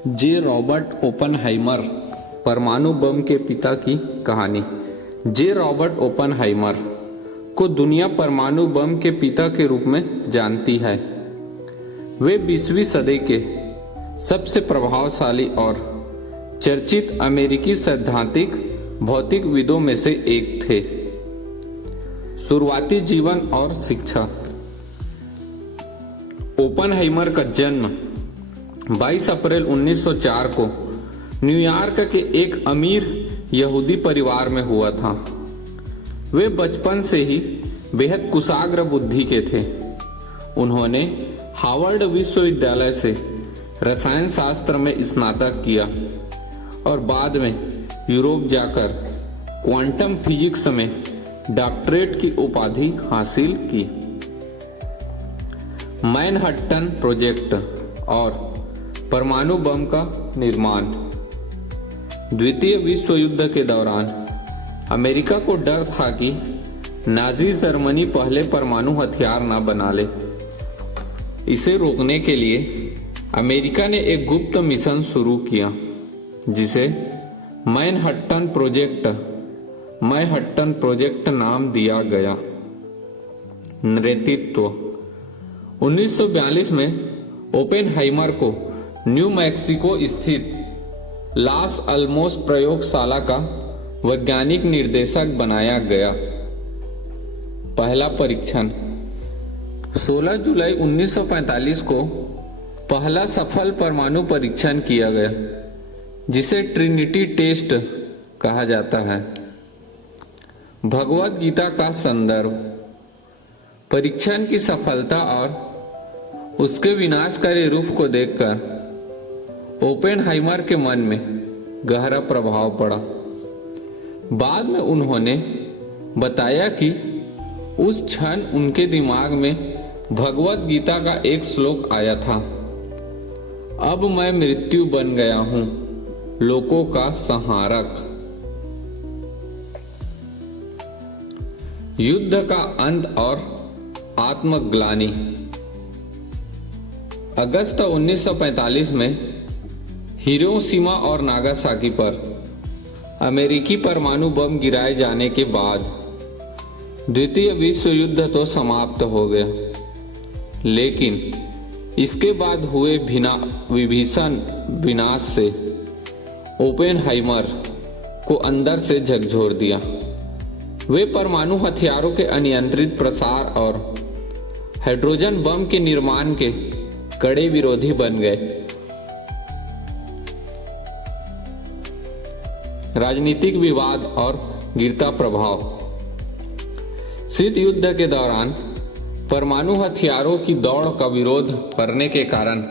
जे Robert Oppenheimer, परमाणु बम के पिता की कहानी। जे रॉबर्ट ओपनहाइमर को दुनिया परमाणु बम के पिता के रूप में जानती है। वे 20वीं सदी के सबसे प्रभावशाली और चर्चित अमेरिकी सैद्धांतिक भौतिकविदों में से एक थे। शुरुआती जीवन और शिक्षा। ओपनहाइमर का जन्म 22 अप्रैल 1904 को न्यूयॉर्क के एक अमीर यहूदी परिवार में हुआ था। वे बचपन से ही बेहद कुशाग्र बुद्धि के थे। उन्होंने हार्वर्ड विश्वविद्यालय से रसायन शास्त्र में स्नातक किया और बाद में यूरोप जाकर क्वांटम फिजिक्स में डॉक्टरेट की उपाधि हासिल की। मैनहट्टन प्रोजेक्ट और परमाणु बम का निर्माण। द्वितीय विश्व युद्ध के दौरान अमेरिका को डर था कि नाजी जर्मनी पहले परमाणु हथियार न बना ले। इसे रोकने के लिए अमेरिका ने एक गुप्त मिशन शुरू किया जिसे मैनहट्टन प्रोजेक्ट नाम दिया गया। नेतृत्व। 1942 में ओपेनहाइमर को न्यू मैक्सिको स्थित लॉस अल्मोस प्रयोगशाला का वैज्ञानिक निर्देशक बनाया गया। पहला परीक्षण। 16 जुलाई 1945 को पहला सफल परमाणु परीक्षण किया गया जिसे ट्रिनिटी टेस्ट कहा जाता है। भगवद गीता का संदर्भ। परीक्षण की सफलता और उसके विनाशकारी रूप को देखकर ओपेनहाइमर के मन में गहरा प्रभाव पड़ा। बाद में उन्होंने बताया कि उस क्षण उनके दिमाग में भगवद गीता का एक श्लोक आया था, अब मैं मृत्यु बन गया हूं, लोकों का संहारक। युद्ध का अंत और आत्मग्लानि। अगस्त 1945 में हिरोशिमा और नागासाकी पर अमेरिकी परमाणु बम गिराए जाने के बाद द्वितीय विश्व युद्ध तो समाप्त हो गया, लेकिन इसके बाद हुए विभीषण विनाश से ओपेनहाइमर को अंदर से झकझोर दिया। वे परमाणु हथियारों के अनियंत्रित प्रसार और हाइड्रोजन बम के निर्माण के कड़े विरोधी बन गए। राजनीतिक विवाद और गिरता प्रभाव। शीत युद्ध के दौरान परमाणु हथियारों की दौड़ का विरोध करने के कारण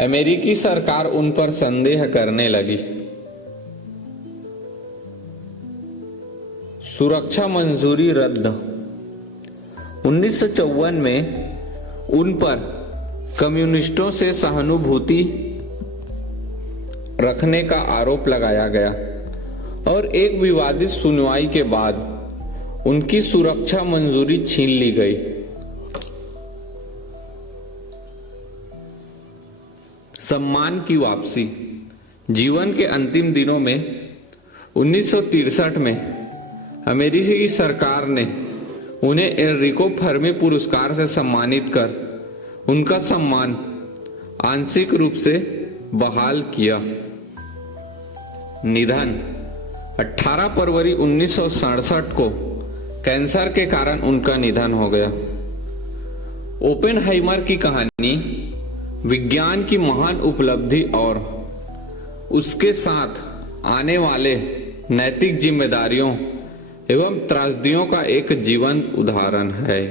अमेरिकी सरकार उन पर संदेह करने लगी। सुरक्षा मंजूरी रद्द। 1954 में उन पर कम्युनिस्टों से सहानुभूति रखने का आरोप लगाया गया और एक विवादित सुनवाई के बाद उनकी सुरक्षा मंजूरी छीन ली गई। सम्मान की वापसी। जीवन के अंतिम दिनों में 1963 में अमेरिकी सरकार ने उन्हें एनरिको फर्मी पुरस्कार से सम्मानित कर उनका सम्मान आंशिक रूप से बहाल किया। निधन। 18 फरवरी 1967 को कैंसर के कारण उनका निधन हो गया। ओपेनहाइमर की कहानी विज्ञान की महान उपलब्धि और उसके साथ आने वाले नैतिक जिम्मेदारियों एवं त्रासदियों का एक जीवंत उदाहरण है।